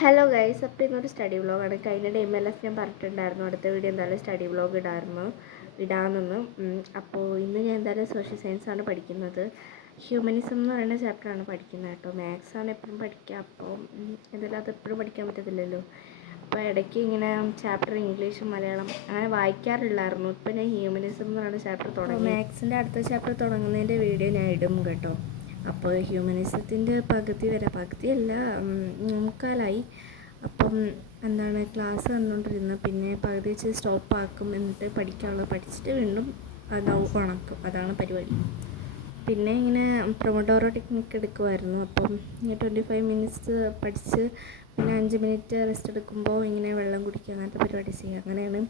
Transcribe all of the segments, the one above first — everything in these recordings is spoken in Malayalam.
ഹലോ ഗൈസ്, അപ്പോൾ ഇന്നൊരു സ്റ്റഡി വ്ളോഗാണ്. കഴിഞ്ഞ DMLS ഞാൻ പറഞ്ഞിട്ടുണ്ടായിരുന്നു അടുത്ത വീഡിയോ എന്തായാലും സ്റ്റഡി വ്ളോഗ് ഇടാമെന്ന്. അപ്പോൾ ഇന്ന് ഞാൻ എന്തായാലും സോഷ്യൽ സയൻസാണ് പഠിക്കുന്നത്. ഹ്യൂമനിസം എന്ന് പറയുന്ന ചാപ്റ്ററാണ് പഠിക്കുന്നത് കേട്ടോ. മാത്സാണ് എപ്പോഴും പഠിക്കുക. അപ്പോൾ എന്തായാലും അത് എപ്പോഴും പഠിക്കാൻ പറ്റത്തില്ലല്ലോ. അപ്പോൾ ഇടയ്ക്ക് ഇങ്ങനെ ചാപ്റ്റർ ഇംഗ്ലീഷും മലയാളം അങ്ങനെ വായിക്കാറില്ലായിരുന്നു. ഇപ്പോൾ ഞാൻ ഹ്യൂമനിസം എന്ന് പറയുന്ന ചാപ്റ്റർ തുടങ്ങി. മാത്സിൻ്റെ അടുത്ത ചാപ്റ്റർ തുടങ്ങുന്നതിൻ്റെ വീഡിയോ ഞാൻ ഇടും കേട്ടോ. അപ്പോൾ ഹ്യൂമനിസത്തിൻ്റെ പകുതിയല്ല, മുക്കാലായി. അപ്പം ക്ലാസ് കണ്ടുകൊണ്ടിരുന്നത്, പിന്നെ പകുതി വെച്ച് സ്റ്റോപ്പാക്കും, എന്നിട്ട് പഠിച്ചിട്ട് വീണ്ടും ഉണക്കും. അതാണ് പരിപാടി. പിന്നെ ഇങ്ങനെ പ്രൊമോഡോറോ ടെക്നിക്ക് എടുക്കുമായിരുന്നു. അപ്പം 25 മിനിറ്റ്സ് പഠിച്ച് പിന്നെ 5 മിനിറ്റ് റെസ്റ്റ് എടുക്കുമ്പോൾ ഇങ്ങനെ വെള്ളം കുടിക്കുക, അങ്ങനത്തെ പരിപാടി ചെയ്യുക. അങ്ങനെയാണ്.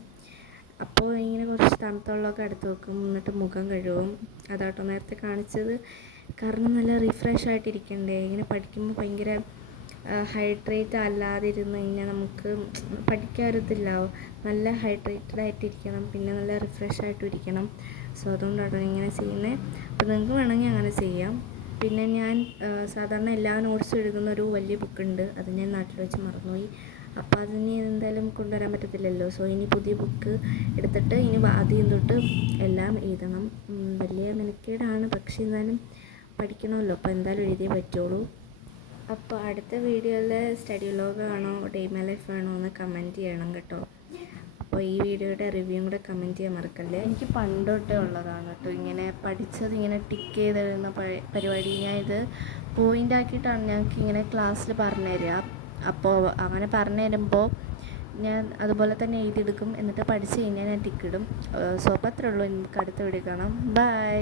അപ്പോൾ ഇങ്ങനെ കുറച്ച് തണുത്ത വെള്ളമൊക്കെ എടുത്ത് വെക്കും, എന്നിട്ട് മുഖം കഴുകും. അതാട്ടോ നേരത്തെ കാണിച്ചത്. കാരണം നല്ല റിഫ്രഷ് ആയിട്ടിരിക്കണ്ടേ. ഇങ്ങനെ പഠിക്കുമ്പോൾ ഭയങ്കര ഹൈഡ്രേറ്റ് അല്ലാതിരുന്ന് കഴിഞ്ഞാൽ നമുക്ക് പഠിക്കാറില്ല. നല്ല ഹൈഡ്രേറ്റഡ് ആയിട്ടിരിക്കണം, പിന്നെ നല്ല റിഫ്രഷ് ആയിട്ടും ഇരിക്കണം. സോ അതുകൊണ്ടാണ് ഇങ്ങനെ ചെയ്യുന്നത്. അപ്പോൾ നിങ്ങൾക്ക് വേണമെങ്കിൽ അങ്ങനെ ചെയ്യാം. പിന്നെ ഞാൻ സാധാരണ എല്ലാ നോട്ട്സും എഴുതുന്ന ഒരു വലിയ ബുക്കുണ്ട്, അത് ഞാൻ നാട്ടിൽ വെച്ച് മറന്നുപോയി. അപ്പോൾ അതിന് എന്തായാലും കൊണ്ടുവരാൻ പറ്റത്തില്ലല്ലോ. സോ ഇനി പുതിയ ബുക്ക് എടുത്തിട്ട് ഇനി ആദ്യം തൊട്ട് എല്ലാം എഴുതണം. വലിയ മെനക്കേടാണ്, പക്ഷേ എന്നാലും പഠിക്കണമല്ലോ. അപ്പോൾ എന്തായാലും എഴുതിയേ പറ്റുള്ളൂ. അപ്പോൾ അടുത്ത വീഡിയോയിൽ സ്റ്റഡി വ്ളോഗാണോ ഡെയ്മ ലൈഫ് ആണോ എന്ന് കമൻറ്റ് ചെയ്യണം കേട്ടോ. അപ്പോൾ ഈ വീഡിയോയുടെ റിവ്യൂ കൂടെ കമൻറ്റ് ചെയ്യാൻ മറക്കല്ലേ. എനിക്ക് പണ്ടൊട്ടേ ഉള്ളതാണ് കേട്ടോ ഇങ്ങനെ പഠിച്ചത് ഇങ്ങനെ ടിക്ക് ചെയ്തെഴുതുന്ന പരിപാടി. ഞാൻ ഇത് പോയിൻ്റ് ആക്കിയിട്ടാണ് ഞങ്ങൾക്ക് ഇങ്ങനെ ക്ലാസ്സിൽ പറഞ്ഞു തരിക. അപ്പോൾ അങ്ങനെ പറഞ്ഞു തരുമ്പോൾ ഞാൻ അതുപോലെ തന്നെ എഴുതിയെടുക്കും, എന്നിട്ട് പഠിച്ച് കഴിഞ്ഞാൽ ഞാൻ ടിക്കിടും. സോ അപ്പോൾ അത്രേ ഉള്ളൂ. എനിക്ക് അടുത്ത വീഡിയോ കാണാം. ബൈ.